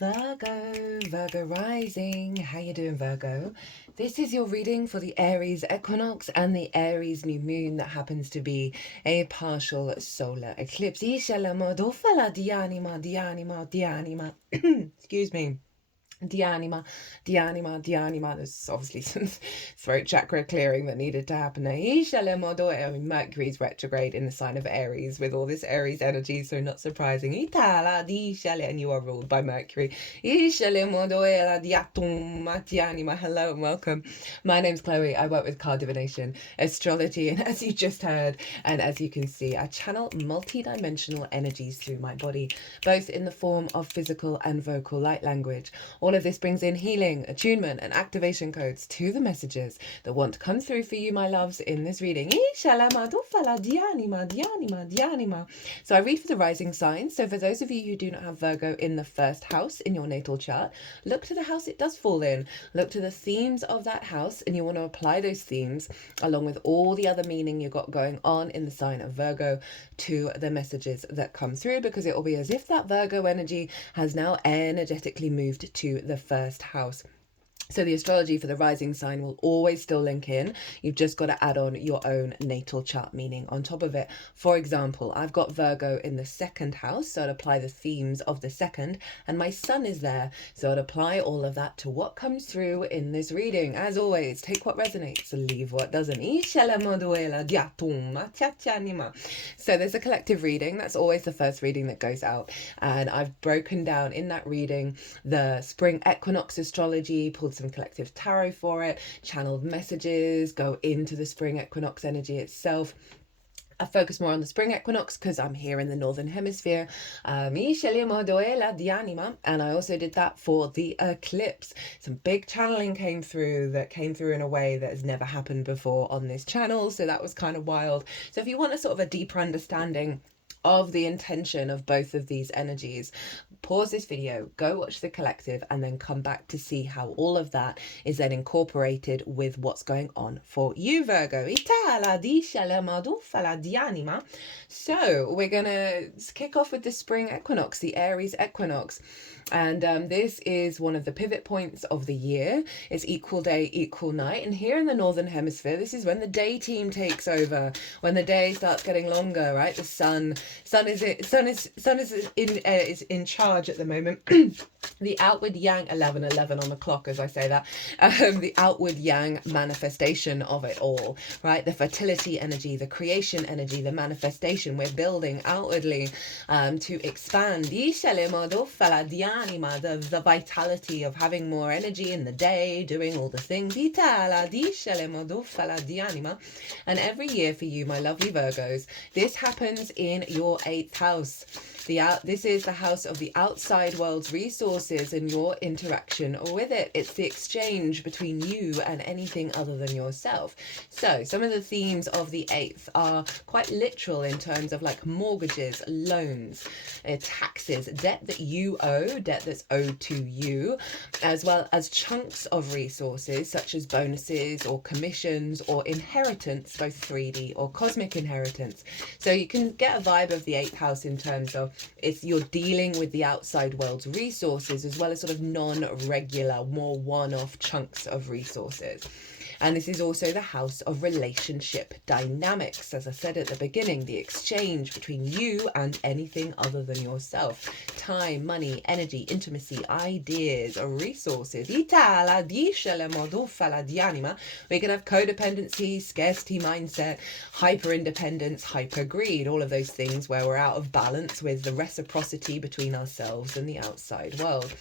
Virgo rising. How you doing, Virgo? This is your reading for the Aries equinox and the Aries new moon that happens to be a partial solar eclipse. Excuse me. Dianima. There's obviously some throat chakra clearing that needed to happen there. I mean, Mercury's retrograde in the sign of Aries with all this Aries energy, so not surprising. And you are ruled by Mercury. Hello and welcome. My name's Chloe. I work with card divination, astrology, and as you just heard, and as you can see, I channel multi-dimensional energies through my body, both in the form of physical and vocal light language. All of this brings in healing, attunement, and activation codes to the messages that want to come through for you, my loves, in this reading. So I read for the rising signs. So for those of you who do not have Virgo in the first house in your natal chart, look to the house it does fall in. Look to the themes of that house, and you want to apply those themes along with all the other meaning you've got going on in the sign of Virgo to the messages that come through, because it will be as if that Virgo energy has now energetically moved to the first house. So the astrology for the rising sign will always still link in. You've just got to add on your own natal chart meaning on top of it. For example, I've got Virgo in the second house, so I'd apply the themes of the second, and my sun is there, so I'd apply all of that to what comes through in this reading. As always, take what resonates, leave what doesn't. So there's a collective reading. That's always the first reading that goes out, and I've broken down in that reading the spring equinox astrology, pulled some collective tarot for it, channeled messages, go into the spring equinox energy itself. I focus more on the spring equinox because I'm here in the northern hemisphere. And I also did that for the eclipse. Some big channeling came through in a way that has never happened before on this channel, so that was kind of wild. So if you want a sort of a deeper understanding of the intention of both of these energies, pause this video, go watch the collective, and then come back to see how all of that is then incorporated with what's going on for you, Virgo. So we're gonna kick off with the spring equinox, the Aries equinox. And this is one of the pivot points of the year. It's equal day, equal night. And here in the northern hemisphere, this is when the day team takes over, when the day starts getting longer, right? The sun is in charge at the moment. The outward yang, 11:11 on the clock as I say that, the outward yang manifestation of it all, right? The fertility energy, the creation energy, the manifestation. We're building outwardly to expand. The vitality of having more energy in the day, doing all the things. And every year for you, my lovely Virgos, this happens in your 8th house. This is the house of the outside world's resources and your interaction with it. It's the exchange between you and anything other than yourself. So some of the themes of the 8th are quite literal in terms of like mortgages, loans, taxes, debt that you owe, debt that's owed to you, as well as chunks of resources such as bonuses or commissions or inheritance, both 3D or cosmic inheritance. So you can get a vibe of the 8th house in terms of you're dealing with the outside world's resources as well as sort of non-regular, more one-off chunks of resources. And this is also the house of relationship dynamics. As I said at the beginning, the exchange between you and anything other than yourself. Time, money, energy, intimacy, ideas, resources. We can have codependency, scarcity mindset, hyper-independence, hyper-greed, all of those things where we're out of balance with the reciprocity between ourselves and the outside world.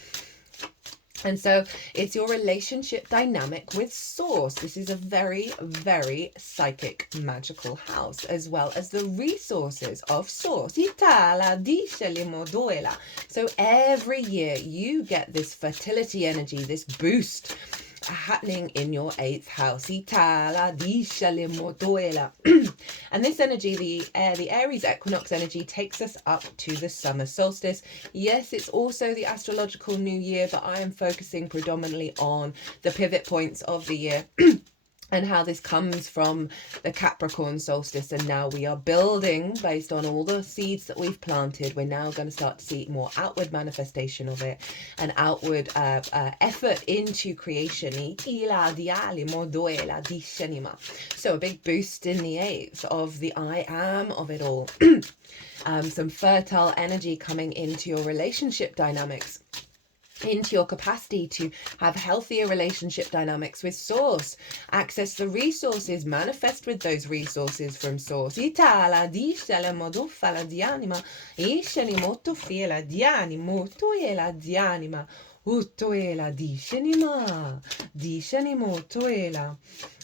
And so it's your relationship dynamic with Source. This is a very, very psychic, magical house, as well as the resources of Source. So every year you get this fertility energy, this boost happening in your 8th house. And this energy, the Aries equinox energy, takes us up to the summer solstice. Yes, it's also the astrological new year, but I am focusing predominantly on the pivot points of the year. and how this comes from the Capricorn solstice, and now we are building based on all the seeds that we've planted. We're now going to start to see more outward manifestation of it, and outward effort into creation. So a big boost in the eighth of the I am of it all. Some fertile energy coming into your relationship dynamics, into your capacity to have healthier relationship dynamics with source, access the resources, manifest with those resources from source.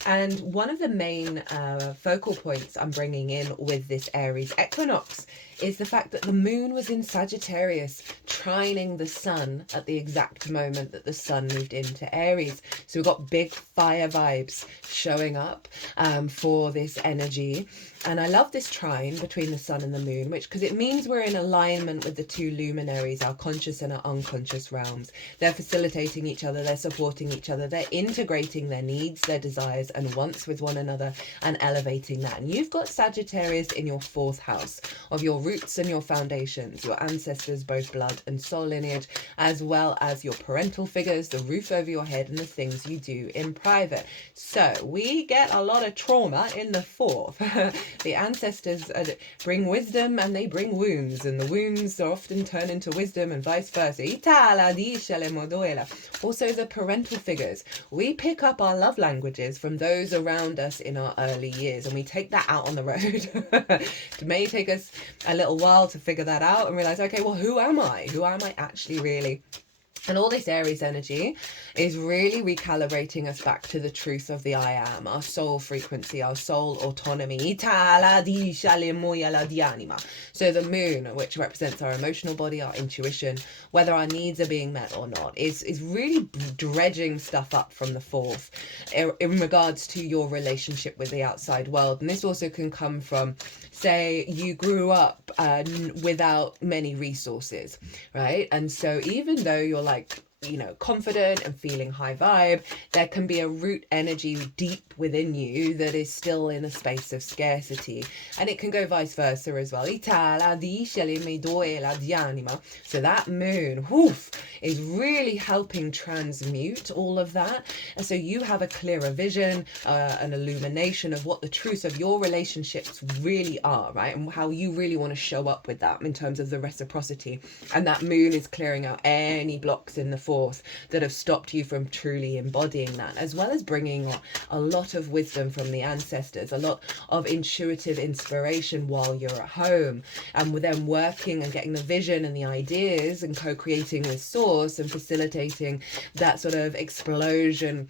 And one of the main focal points I'm bringing in with this Aries equinox is the fact that the moon was in Sagittarius, trining the sun at the exact moment that the sun moved into Aries. So we've got big fire vibes showing up for this energy. And I love this trine between the sun and the moon, because it means we're in alignment with the two luminaries, our conscious and our unconscious realms. They're facilitating each other, they're supporting each other, they're integrating their needs, their desires and wants with one another and elevating that. And you've got Sagittarius in your fourth house of your roots and your foundations, your ancestors, both blood and soul lineage, as well as your parental figures, the roof over your head, and the things you do in private. So we get a lot of trauma in the fourth. The ancestors bring wisdom and they bring wounds, and the wounds are often turn into wisdom and vice versa. Also the parental figures. We pick up our love languages from those around us in our early years, and we take that out on the road. It may take us a little while to figure that out and realize, okay, well, who am I? Who am I actually really? And all this Aries energy is really recalibrating us back to the truth of the I am, our soul frequency, our soul autonomy. So the moon, which represents our emotional body, our intuition, whether our needs are being met or not, is really dredging stuff up from the fourth in regards to your relationship with the outside world. And this also can come from, say, you grew up without many resources, right? And so even though you're like, you know, confident and feeling high vibe, there can be a root energy deep within you that is still in a space of scarcity, and it can go vice versa as well. So that moon, is really helping transmute all of that, and so you have a clearer vision, an illumination of what the truth of your relationships really are, right, and how you really want to show up with that in terms of the reciprocity. And that moon is clearing out any blocks in the forth that have stopped you from truly embodying that, as well as bringing a lot of wisdom from the ancestors, a lot of intuitive inspiration while you're at home, and with them working and getting the vision and the ideas and co-creating with source and facilitating that sort of explosion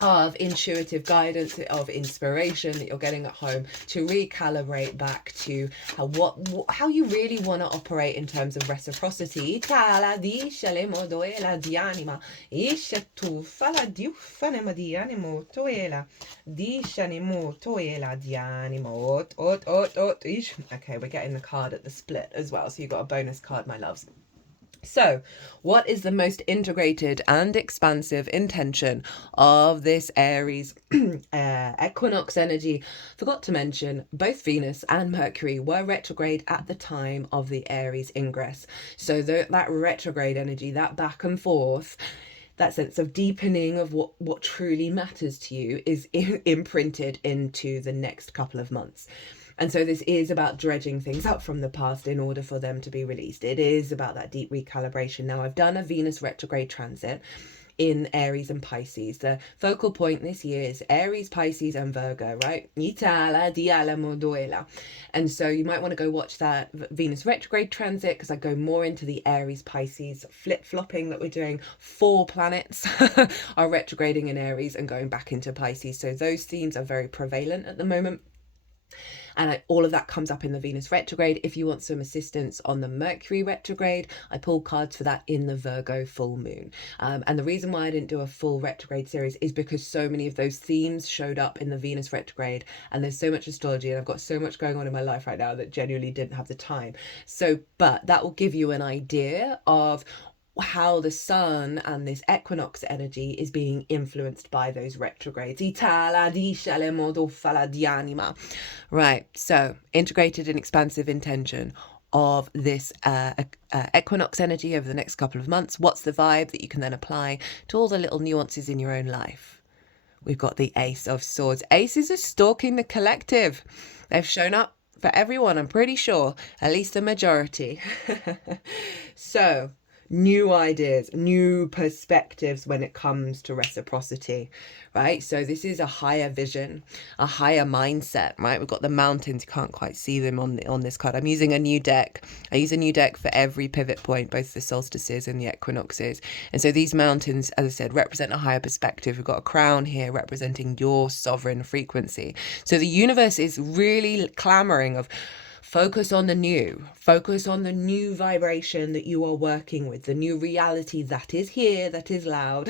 of intuitive guidance, of inspiration that you're getting at home, to recalibrate back to how you really want to operate in terms of reciprocity. Okay, we're getting the card at the split as well, so you've got a bonus card, my loves. So, what is the most integrated and expansive intention of this Aries equinox energy? Forgot to mention, both Venus and Mercury were retrograde at the time of the Aries ingress. So that retrograde energy, that back and forth, that sense of deepening of what truly matters to you is imprinted into the next couple of months. And so this is about dredging things up from the past in order for them to be released. It is about that deep recalibration. Now, I've done a Venus retrograde transit in Aries and Pisces. The focal point this year is Aries, Pisces and Virgo, right? And so you might want to go watch that Venus retrograde transit, because I go more into the Aries, Pisces flip-flopping that we're doing. 4 planets are retrograding in Aries and going back into Pisces. So those themes are very prevalent at the moment. And all of that comes up in the Venus retrograde. If you want some assistance on the Mercury retrograde, I pull cards for that in the Virgo full moon. And the reason why I didn't do a full retrograde series is because so many of those themes showed up in the Venus retrograde, and there's so much astrology and I've got so much going on in my life right now that genuinely didn't have the time. So, but that will give you an idea of how the sun and this equinox energy is being influenced by those retrogrades. Right, so integrated and expansive intention of this equinox energy over the next couple of months. What's the vibe that you can then apply to all the little nuances in your own life? We've got the Ace of Swords. Aces are stalking the collective. They've shown up for everyone, I'm pretty sure, at least a majority. So, new ideas, new perspectives when it comes to reciprocity, right? So this is a higher vision, a higher mindset, right? We've got the mountains. You can't quite see them on this card. I'm using a new deck. I use a new deck for every pivot point, both the solstices and the equinoxes. And so these mountains, as I said, represent a higher perspective. We've got a crown here representing your sovereign frequency. So the universe is really clamoring of focus on the new vibration that you are working with, the new reality that is here, that is loud,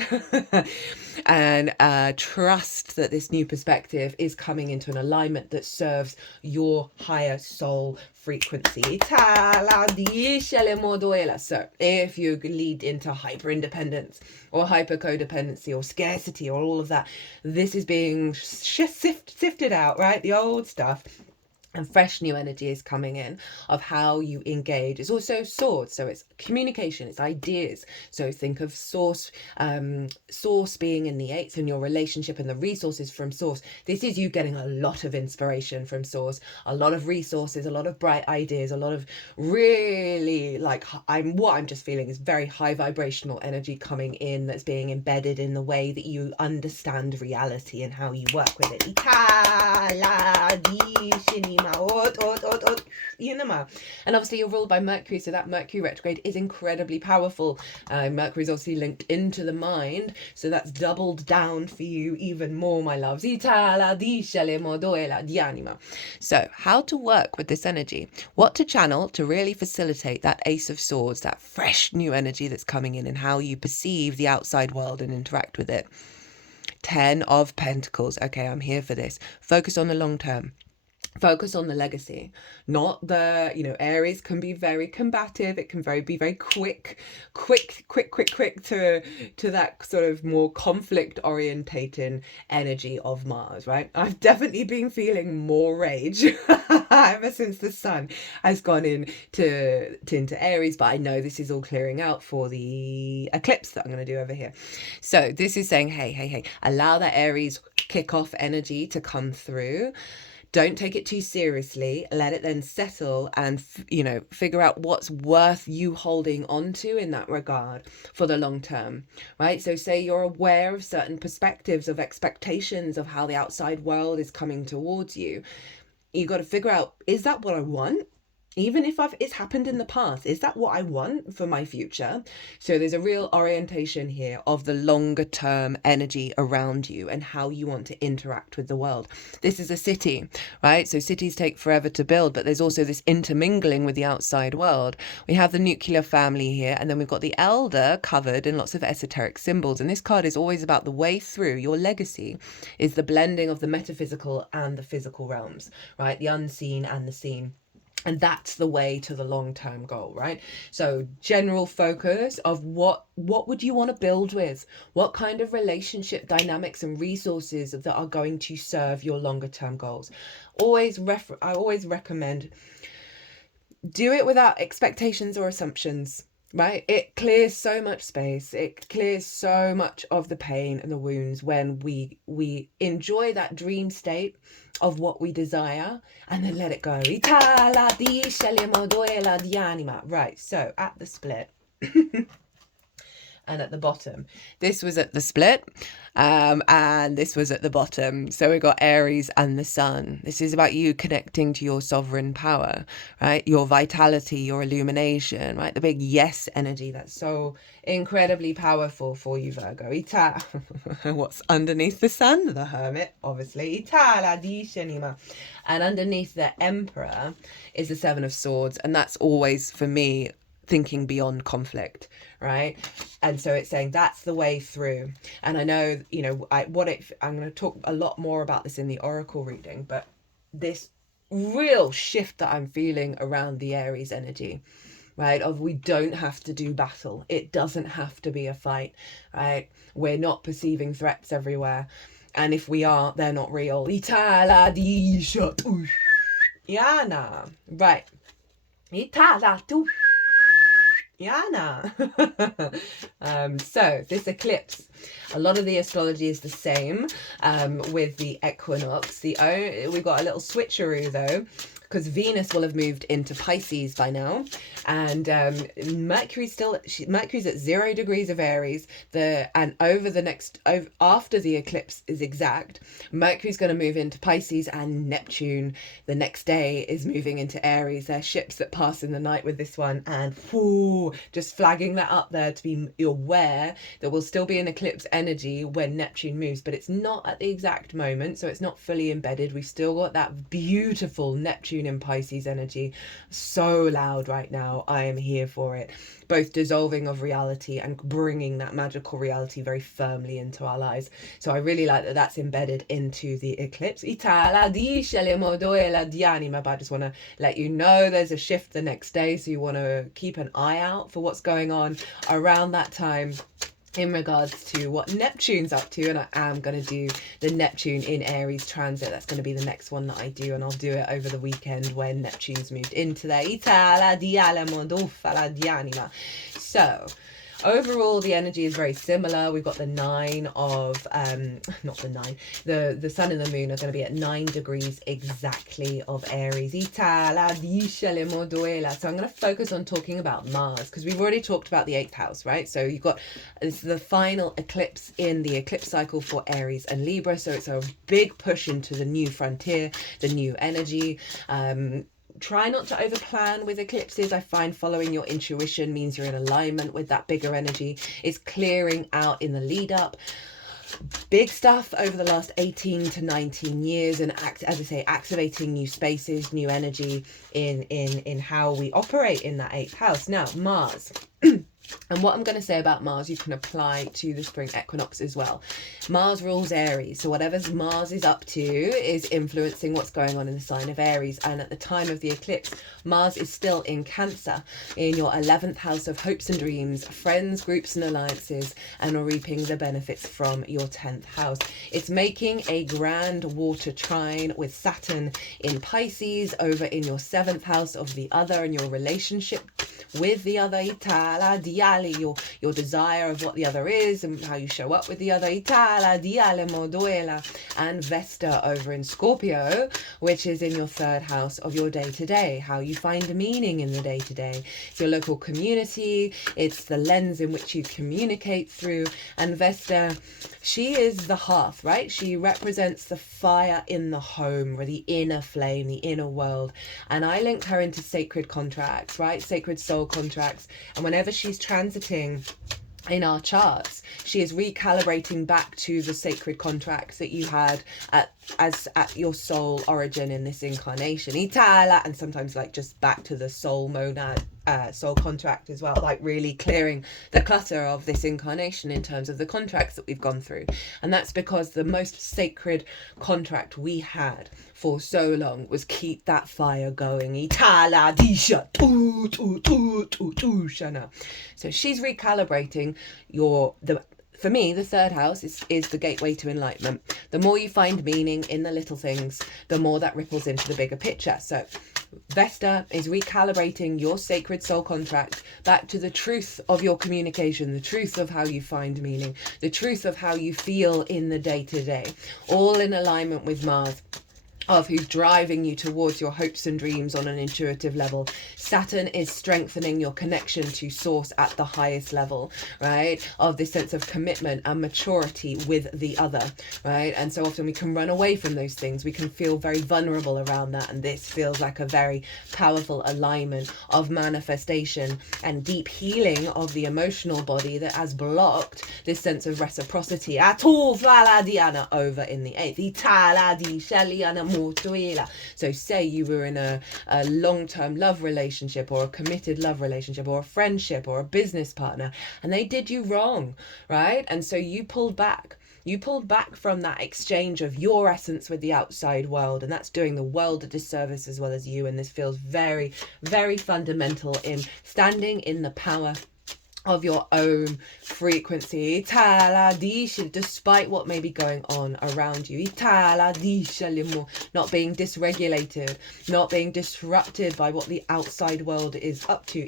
and trust that this new perspective is coming into an alignment that serves your higher soul frequency. So if you lead into hyper independence or hyper codependency or scarcity or all of that, this is being sifted out, right? The old stuff. And fresh new energy is coming in of how you engage. It's also swords, so it's communication, it's ideas. So think of source being in the eighth and your relationship and the resources from source. This is you getting a lot of inspiration from source, a lot of resources, a lot of bright ideas, a lot of really like what I'm just feeling is very high vibrational energy coming in that's being embedded in the way that you understand reality and how you work with it. And obviously you're ruled by Mercury, so that Mercury retrograde is incredibly powerful. Mercury is obviously linked into the mind, so that's doubled down for you even more, my loves. So how to work with this energy, what to channel to really facilitate that Ace of Swords, that fresh new energy that's coming in, and how you perceive the outside world and interact with it. 10 of Pentacles. Okay, I'm here for this. Focus on the long term. Focus on the legacy, not the, Aries can be very combative. It can be very quick to that sort of more conflict orientating energy of Mars, right? I've definitely been feeling more rage ever since the sun has gone into Aries, but I know this is all clearing out for the eclipse that I'm going to do over here. So this is saying, hey, allow that Aries kick-off energy to come through. Don't take it too seriously. Let it then settle and, figure out what's worth you holding on to in that regard for the long term, right? So say you're aware of certain perspectives, of expectations of how the outside world is coming towards you. You got to figure out, is that what I want? Even if it's happened in the past, is that what I want for my future? So there's a real orientation here of the longer term energy around you and how you want to interact with the world. This is a city, right? So cities take forever to build, but there's also this intermingling with the outside world. We have the nuclear family here, and then we've got the elder covered in lots of esoteric symbols. And this card is always about the way through. Your legacy is the blending of the metaphysical and the physical realms, right? The unseen and the seen. And that's the way to the long-term goal, right? So general focus of what would you want to build with? What kind of relationship dynamics and resources that are going to serve your longer-term goals? I always recommend do it without expectations or assumptions, right? It clears so much space. It clears so much of the pain and the wounds when we enjoy that dream state of what we desire and then let it go. Right, so at the split and at the bottom, this was at the split and this was at the bottom. So we got Aries and the sun. This is about you connecting to your sovereign power, right? Your vitality, your illumination, right? The big yes energy that's so incredibly powerful for you, Virgo. What's underneath the sun? The Hermit, obviously. And underneath the Emperor is the Seven of Swords, and that's always for me thinking beyond conflict, right? And so it's saying that's the way through. And I know, I'm going to talk a lot more about this in the oracle reading, but this real shift that I'm feeling around the Aries energy, right? Of we don't have to do battle. It doesn't have to be a fight, right? We're not perceiving threats everywhere. And if we are, they're not real. Yana. Right. Yana. So this eclipse, a lot of the astrology is the same with the equinox. We've got a little switcheroo though, because Venus will have moved into Pisces by now, and Mercury's at 0 degrees of Aries. After the eclipse is exact, Mercury's going to move into Pisces, and Neptune the next day is moving into Aries. They're ships that pass in the night with this one, and just flagging that up there to be aware that will still be an eclipse energy when Neptune moves, but it's not at the exact moment, so it's not fully embedded. We've still got that beautiful Neptune in Pisces energy, so loud right now. I am here for it, both dissolving of reality and bringing that magical reality very firmly into our lives. So I really like that that's embedded into the eclipse. But I just want to let you know there's a shift the next day, so you want to keep an eye out for what's going on around that time in regards to what Neptune's up to. And I am going to do the Neptune in Aries transit. That's going to be the next one that I do, and I'll do it over the weekend when Neptune's moved into there. So overall, the energy is very similar. We've got the 9 of, not the 9, the sun and the moon are going to be at 9 degrees exactly of Aries. So I'm going to focus on talking about Mars, because we've already talked about the 8th house, right? So you've got, this is the final eclipse in the eclipse cycle for Aries and Libra. So it's a big push into the new frontier, the new energy. Try not to overplan with eclipses. I find following your intuition means you're in alignment with that bigger energy. It's clearing out in the lead up. Big stuff over the last 18 to 19 years, and as I say, activating new spaces, new energy in how we operate in that 8th house. Now, Mars. And what I'm going to say about Mars, you can apply to the spring equinox as well. Mars rules Aries. So whatever Mars is up to is influencing what's going on in the sign of Aries. And at the time of the eclipse, Mars is still in Cancer, in your 11th house of hopes and dreams, friends, groups and alliances, and reaping the benefits from your 10th house. It's making a grand water trine with Saturn in Pisces over in your 7th house of the other, and your relationship with the other, your desire of what the other is and how you show up with the other, and Vesta over in Scorpio, which is in your 3rd house of your day-to-day, how you find meaning in the day-to-day. It's your local community, it's the lens in which you communicate through. And Vesta, she is the hearth, right? She represents the fire in the home, or the inner flame, the inner world. And I linked her into sacred contracts, right? Sacred soul contracts. And whenever she's transiting in our charts, she is recalibrating back to the sacred contracts that you had at your soul origin in this incarnation, and sometimes like just back to the soul monad, soul contract as well, like really clearing the clutter of this incarnation in terms of the contracts that we've gone through. And that's because the most sacred contract we had for so long was keep that fire going. So she's recalibrating for me, the 3rd house is the gateway to enlightenment. The more you find meaning in the little things, the more that ripples into the bigger picture. So Vesta is recalibrating your sacred soul contract back to the truth of your communication, the truth of how you find meaning, the truth of how you feel in the day-to-day, all in alignment with Mars, of who's driving you towards your hopes and dreams on an intuitive level. Saturn is strengthening your connection to source at the highest level, right? Of this sense of commitment and maturity with the other, right? And so often we can run away from those things. We can feel very vulnerable around that. And this feels like a very powerful alignment of manifestation and deep healing of the emotional body that has blocked this sense of reciprocity. Over in the 8th. So say you were in a long-term love relationship, or a committed love relationship, or a friendship, or a business partner, and they did you wrong, right? And so you pulled back. You pulled back from that exchange of your essence with the outside world, and that's doing the world a disservice as well as you. And this feels very, very fundamental in standing in the power of your own frequency, despite what may be going on around you, not being dysregulated, not being disrupted by what the outside world is up to.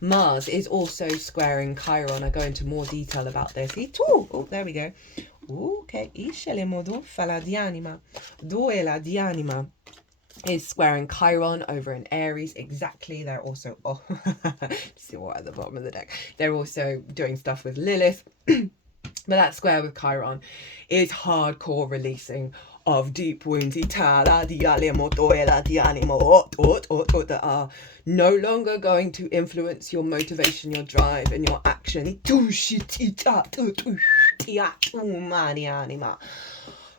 Mars is also squaring Chiron. I go into more detail about this. Oh, there we go. Okay, is squaring Chiron over in Aries. Exactly. They're also see what at the bottom of the deck. They're also doing stuff with Lilith. But that square with Chiron is hardcore releasing of deep wounds that are no longer going to influence your motivation, your drive, and your action.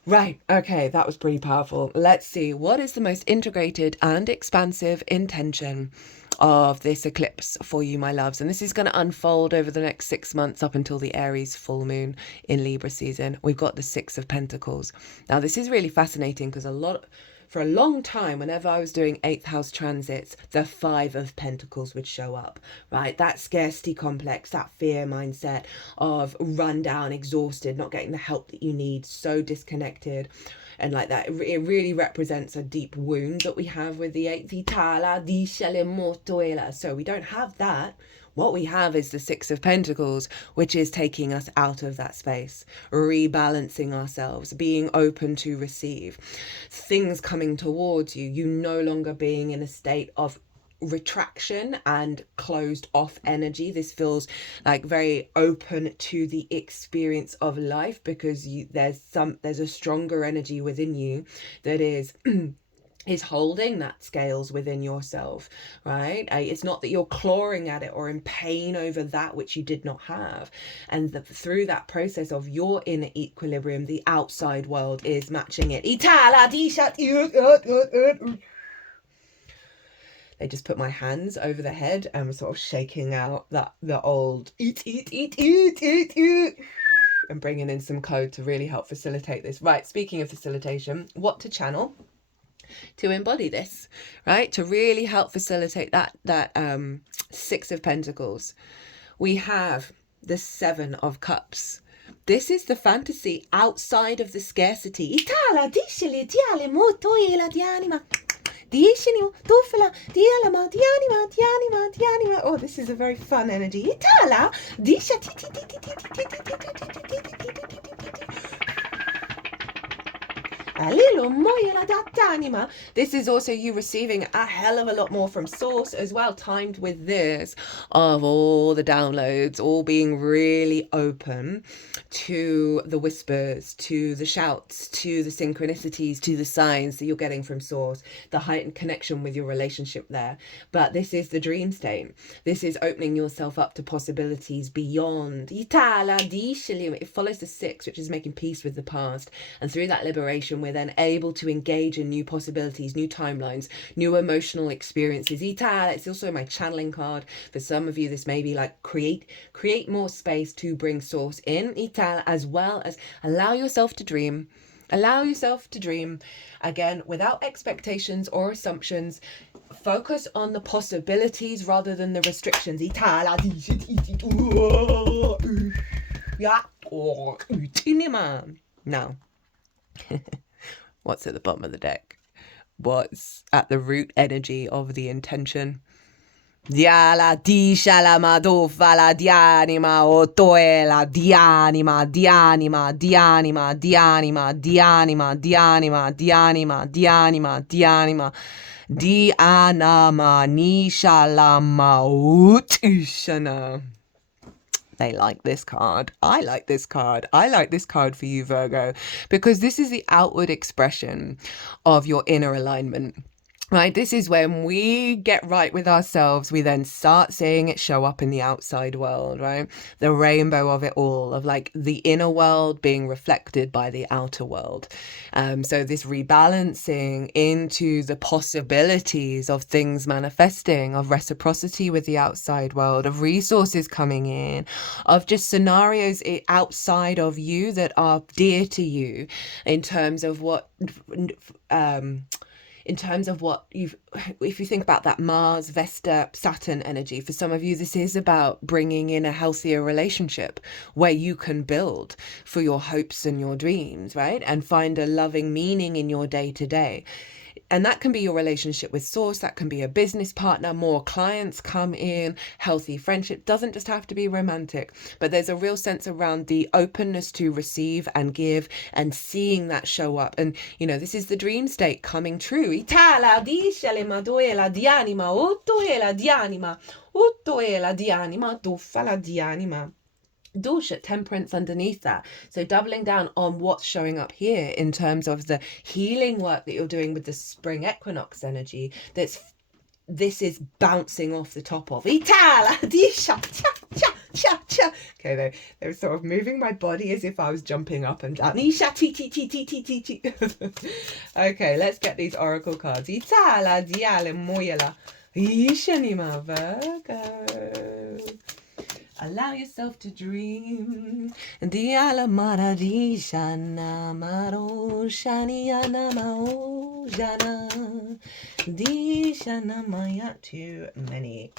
Right, okay, that was pretty powerful. Let's see, what is the most integrated and expansive intention of this eclipse for you, my loves? And this is going to unfold over the next 6 months up until the Aries full moon in Libra season. We've got the Six of Pentacles. Now, this is really fascinating because for a long time, whenever I was doing 8th house transits, the Five of Pentacles would show up, right? That scarcity complex, that fear mindset of run down, exhausted, not getting the help that you need, so disconnected. And like that, it really represents a deep wound that we have with the 8th. So we don't have that. What we have is the Six of Pentacles, which is taking us out of that space, rebalancing ourselves, being open to receive, things coming towards you, you no longer being in a state of retraction and closed off energy. This feels like very open to the experience of life because there's a stronger energy within you that is holding that scales within yourself, right? It's not that you're clawing at it or in pain over that which you did not have. And through that process of your inner equilibrium, the outside world is matching it. They just put my hands over the head and sort of shaking out the old eat, and bringing in some code to really help facilitate this. Right, speaking of facilitation, what to channel to embody this, right? To really help facilitate that Six of Pentacles. We have the Seven of Cups. This is the fantasy outside of the scarcity. Oh, this is a very fun energy. This is also you receiving a hell of a lot more from source as well, timed with this, of all the downloads, all being really open to the whispers, to the shouts, to the synchronicities, to the signs that you're getting from source, the heightened connection with your relationship there. But this is the dream state. This is opening yourself up to possibilities beyond. It follows the Six, which is making peace with the past, and through that liberation we're then able to engage in new possibilities, new timelines, new emotional experiences. It's also my channeling card. For some of you, this may be like create more space to bring source in, as well as allow yourself to dream. Allow yourself to dream, again, without expectations or assumptions. Focus on the possibilities rather than the restrictions. Now, what's at the bottom of the deck? What's at the root energy of the intention? Diala dishala madofala dianima otoela dianima dianima dianima dianima dianima dianima dianima dianima dianima dianama nishalama utishana. They like this card. I like this card. I like this card for you, Virgo, because this is the outward expression of your inner alignment. Right, this is when we get right with ourselves, we then start seeing it show up in the outside world, right? The rainbow of it all, of like the inner world being reflected by the outer world. So this rebalancing into the possibilities of things manifesting, of reciprocity with the outside world, of resources coming in, of just scenarios outside of you that are dear to you in terms of what if you think about that Mars, Vesta, Saturn energy, for some of you, this is about bringing in a healthier relationship where you can build for your hopes and your dreams, right? And find a loving meaning in your day to day. And that can be your relationship with source, that can be a business partner, more clients come in, healthy friendship. Doesn't just have to be romantic, but there's a real sense around the openness to receive and give and seeing that show up. And you know, this is the dream state coming true. Itala discele madoela di anima, ottoela di anima, ottoela di anima, tuffala di anima. Dosha, temperance underneath that. So doubling down on what's showing up here in terms of the healing work that you're doing with the spring equinox energy. This is bouncing off the top of Itala disha cha cha cha cha. Okay, they're sort of moving my body as if I was jumping up and down. Isha ti ti ti ti ti ti ti. Okay, let's get these oracle cards. Itala diale moyela. Isha nima Virgo. Allow yourself to dream. Diala mara di shana maro shaniana mao jana. Di shana maya too many.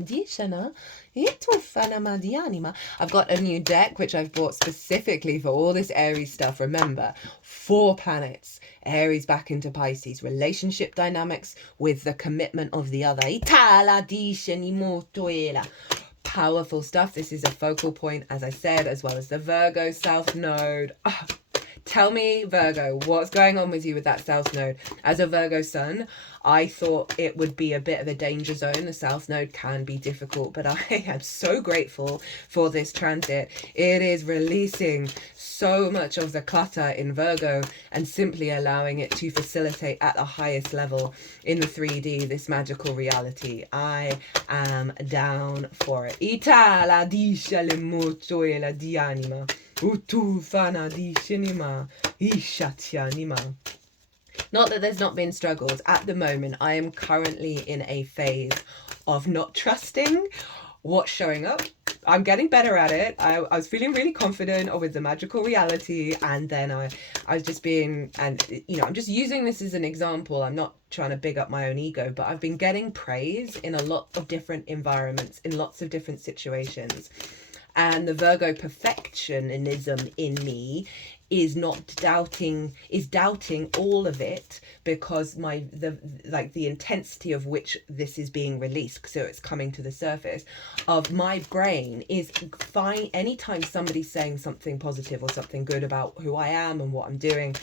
Dishana, itufana di anima. I've got a new deck which I've bought specifically for all this Aries stuff. Remember, 4 planets. Aries back into Pisces. Relationship dynamics with the commitment of the other. Itala dishani motoela. Powerful stuff. This is a focal point, as I said, as well as the Virgo South Node. Oh, tell me, Virgo, what's going on with you with that South Node? As a Virgo sun, I thought it would be a bit of a danger zone. The South Node can be difficult, but I am so grateful for this transit. It is releasing so much of the clutter in Virgo and simply allowing it to facilitate at the highest level in the 3D, this magical reality. I am down for it. Ita la disha le moto e la di anima. Utu fana di shinima. Ishatya nima. Not that there's not been struggles. At the moment, I am currently in a phase of not trusting what's showing up. I'm getting better at it. I was feeling really confident with the magical reality, and then I was just being, and you know, I'm just using this as an example. I'm not trying to big up my own ego, but I've been getting praise in a lot of different environments, in lots of different situations. And the Virgo perfectionism in me is doubting all of it, because the intensity of which this is being released, so it's coming to the surface of my brain is fine. Anytime somebody's saying something positive or something good about who I am and what I'm doing,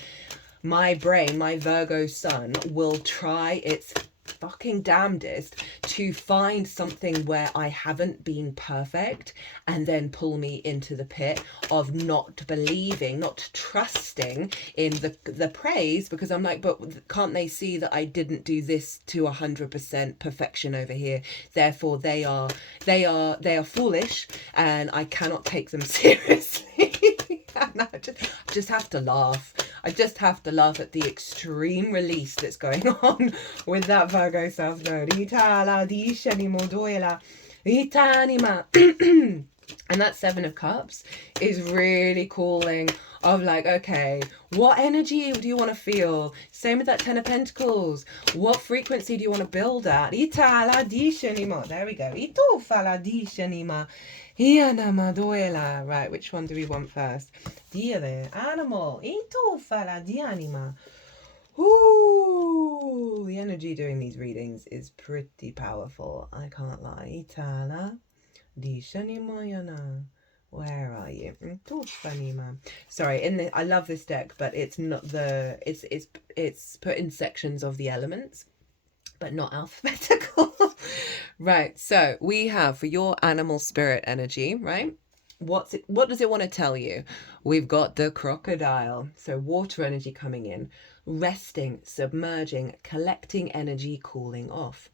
my brain, my Virgo sun, will try its fucking damnedest to find something where I haven't been perfect and then pull me into the pit of not believing, not trusting in the praise, because I'm like, but can't they see that I didn't do this to 100% perfection over here? Therefore they are foolish and I cannot take them seriously. And I just have to laugh. I just have to laugh at the extreme release that's going on with that Virgo South Node. And that 7 of Cups is really calling of like, okay, what energy do you want to feel? Same with that 10 of Pentacles. What frequency do you want to build at? There we go. Right, which one do we want first? Dia there, animal. Ooh, the energy doing these readings is pretty powerful. I can't lie. Where are you? Sorry, I love this deck, but it's not it's put in sections of the elements, but not alphabetical. Right, so we have for your animal spirit energy, right? What does it want to tell you? We've got the crocodile, so water energy coming in. resting, submerging, collecting energy, cooling off.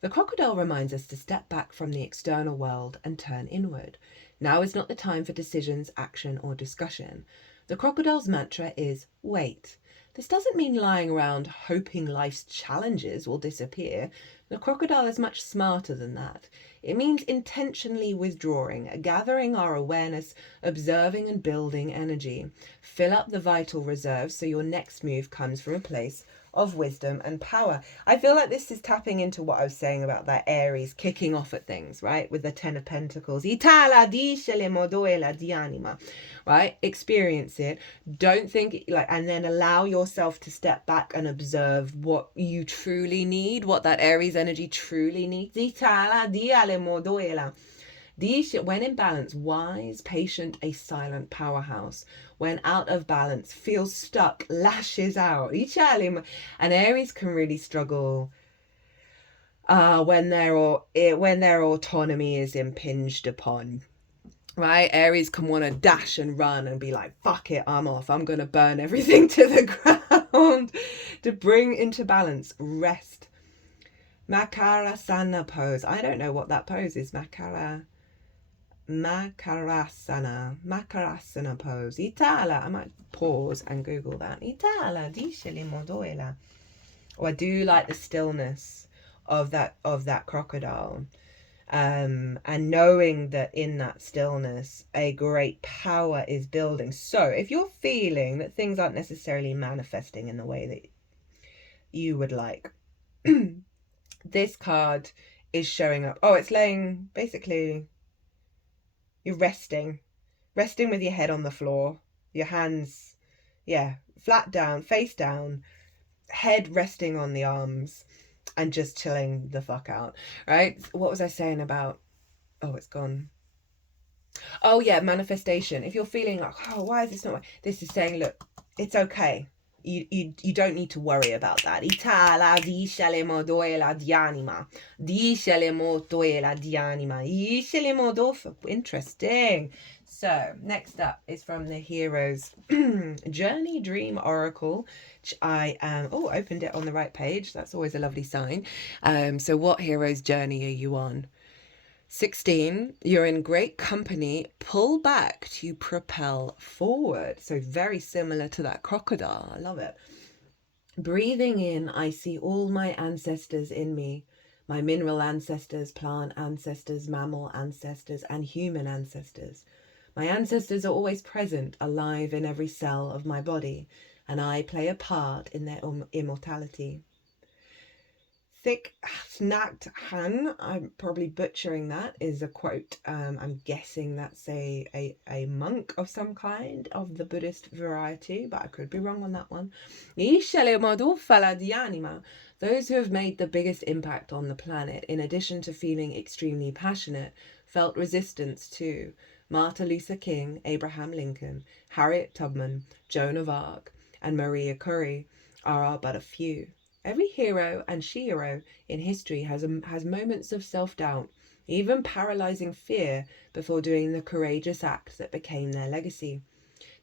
The crocodile reminds us to step back from the external world and turn inward. Now is not the time for decisions, action, or discussion. The crocodile's mantra is wait. This doesn't mean lying around hoping life's challenges will disappear. The crocodile is much smarter than that. It means intentionally withdrawing, gathering our awareness, observing and building energy. Fill up the vital reserves so your next move comes from a place of wisdom and power. I feel like this is tapping into what I was saying about that Aries kicking off at things, right? With the Ten of Pentacles. Right? Experience it. Don't think and then allow yourself to step back and observe what you truly need, what that Aries energy truly needs. When in balance, wise, patient, a silent powerhouse. When out of balance, feels stuck, lashes out. And Aries can really struggle when their autonomy is impinged upon. Right? Aries can want to dash and run and be like, fuck it, I'm off. I'm going to burn everything to the ground. To bring into balance, rest. Makarasana pose. I don't know what that pose is. Makarasana pose. Itala. I might pause and Google that. Itala disheli modoela. Oh, I do like the stillness of that crocodile. And knowing that in that stillness a great power is building. So if you're feeling that things aren't necessarily manifesting in the way that you would like, this card is showing up. Oh, it's laying, basically, you're resting with your head on the floor, your hands, flat down, face down, head resting on the arms, and just chilling the fuck out, right? What was I saying about, oh, it's gone. Oh yeah, manifestation. If you're feeling like, oh, why is this not, this is saying, look, it's okay. You don't need to worry about that. Interesting. So next up is from the Heroes Journey Dream Oracle, which I opened it on the right page. That's always a lovely sign. So what hero's journey are you on? 16, you're in great company, pull back to propel forward. So very similar to that crocodile. I love it. Breathing in, I see all my ancestors in me. My mineral ancestors, plant ancestors, mammal ancestors, and human ancestors. My ancestors are always present, alive in every cell of my body, and I play a part in their immortality. Thich Nhat Hanh, I'm probably butchering that, is a quote. I'm guessing that's a monk of some kind of the Buddhist variety, but I could be wrong on that one. Those who have made the biggest impact on the planet, in addition to feeling extremely passionate, felt resistance too. Martin Luther King, Abraham Lincoln, Harriet Tubman, Joan of Arc, and Maria Curie are but a few. Every hero and she-hero in history has moments of self-doubt, even paralyzing fear, before doing the courageous act that became their legacy.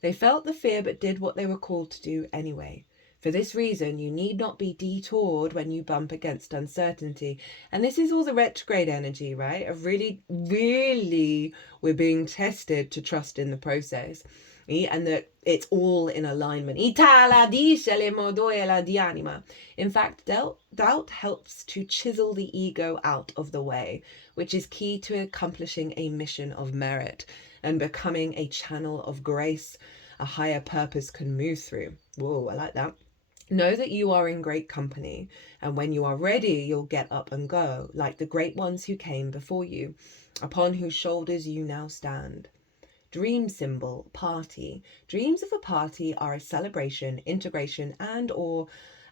They felt the fear but did what they were called to do anyway. For this reason, you need not be detoured when you bump against uncertainty. And this is all the retrograde energy, right? Of really, really, we're being tested to trust in the process. And that it's all in alignment. In fact, doubt helps to chisel the ego out of the way, which is key to accomplishing a mission of merit and becoming a channel of grace a higher purpose can move through. Whoa, I like that. Know that you are in great company, and when you are ready, you'll get up and go, like the great ones who came before you, upon whose shoulders you now stand. Dream symbol, party. Dreams of a party are a celebration, integration, and or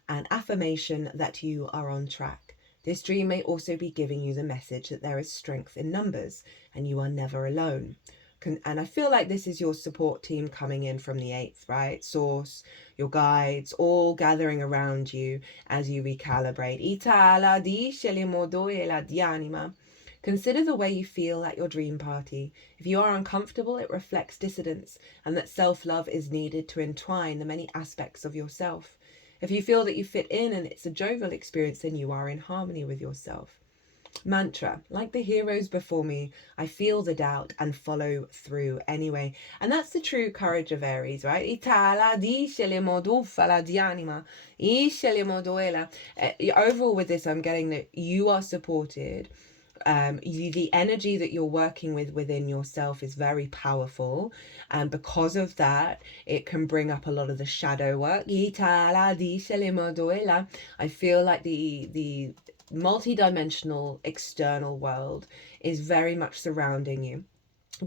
an affirmation that you are on track. This dream may also be giving you the message that there is strength in numbers and you are never alone. And I feel like this is your support team coming in from the 8th, right? Source, your guides, all gathering around you as you recalibrate. Consider the way you feel at your dream party. If you are uncomfortable, it reflects dissidence and that self-love is needed to entwine the many aspects of yourself. If you feel that you fit in and it's a jovial experience, then you are in harmony with yourself. Mantra, like the heroes before me, I feel the doubt and follow through anyway. And that's the true courage of Aries, right? Overall with this, I'm getting that you are supported. The energy that you're working with within yourself is very powerful, and because of that it can bring up a lot of the shadow work. I feel like the multi-dimensional external world is very much surrounding you,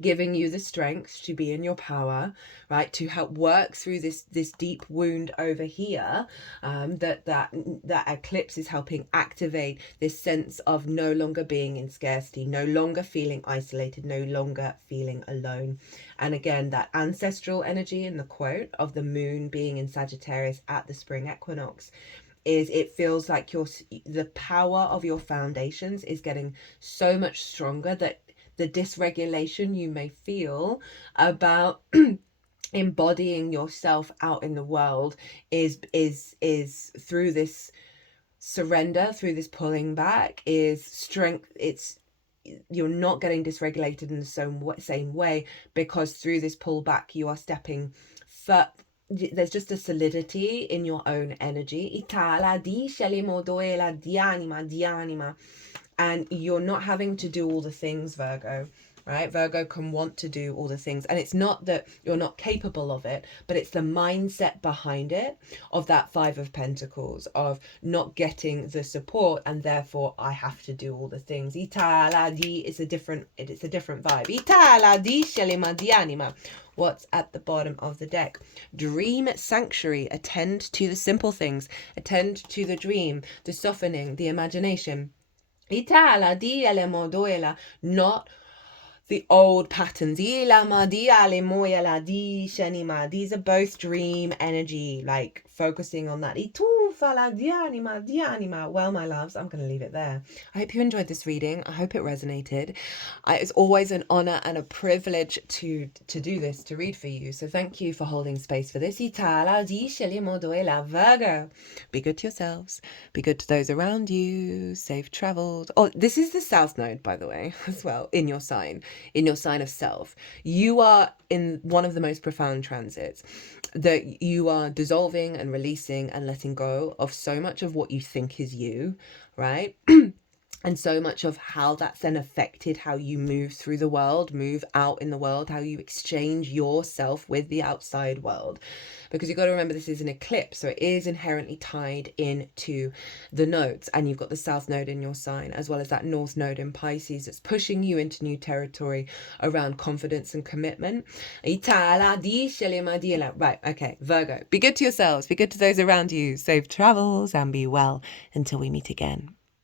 giving you the strength to be in your power, right, to help work through this deep wound over here. That eclipse is helping activate this sense of no longer being in scarcity, no longer feeling isolated, no longer feeling alone. And again, that ancestral energy in the quote of the moon being in Sagittarius at the spring equinox is, it feels like the power of your foundations is getting so much stronger that the dysregulation you may feel about embodying yourself out in the world is through this surrender, through this pulling back, is strength. You're not getting dysregulated in the same way, because through this pullback you are stepping there's just a solidity in your own energy. And you're not having to do all the things, Virgo, right? Virgo can want to do all the things, and it's not that you're not capable of it, but it's the mindset behind it of that Five of Pentacles, of not getting the support, and therefore I have to do all the things. It's a different vibe. What's at the bottom of the deck? Dream sanctuary. Attend to the simple things. Attend to the dream, the softening, the imagination. Not the old patterns. These are both dream energy, like focusing on that. Well, my loves, I'm going to leave it there. I hope you enjoyed this reading. I hope it resonated. It's always an honor and a privilege to do this, to read for you. So thank you for holding space for this. Virgo. Be good to yourselves. Be good to those around you. Safe travels. Oh, this is the South Node, by the way, as well, in your sign of self. You are in one of the most profound transits, that you are dissolving and releasing and letting go of so much of what you think is you, right? And so much of how that's then affected how you move through the world, move out in the world, how you exchange yourself with the outside world. Because you've got to remember, this is an eclipse, so it is inherently tied into the nodes. And you've got the South Node in your sign, as well as that North Node in Pisces, that's pushing you into new territory around confidence and commitment. Right, okay, Virgo. Be good to yourselves, be good to those around you. Safe travels and be well until we meet again.